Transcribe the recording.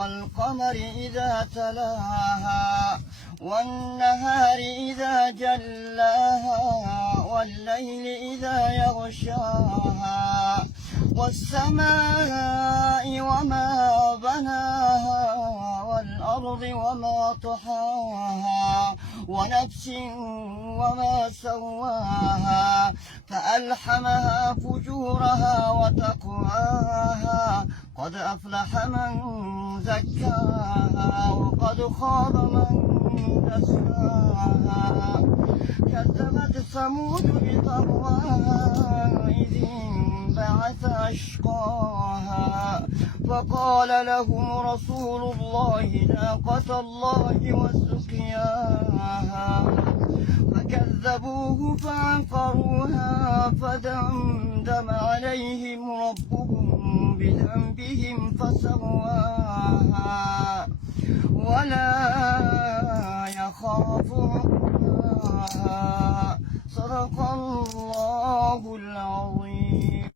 والقمر إذا تلاها والنهار إذا جلاها والليل إذا يغشاها والسماء وما بناها والأرض وما طحاها ونفس وما سواها فألحمها فجورها وتقواها قد أفلح من زكاها وقد خاب من دساها كذبت ثمود بطغواها إذ انبعث أشقاها فقال لهم رسول الله ناقة الله وسقياها فكذبوه فعقروها فدمدم عليهم ربهم بذنبهم فسواها ولا يخاف عقباها صدق الله العظيم.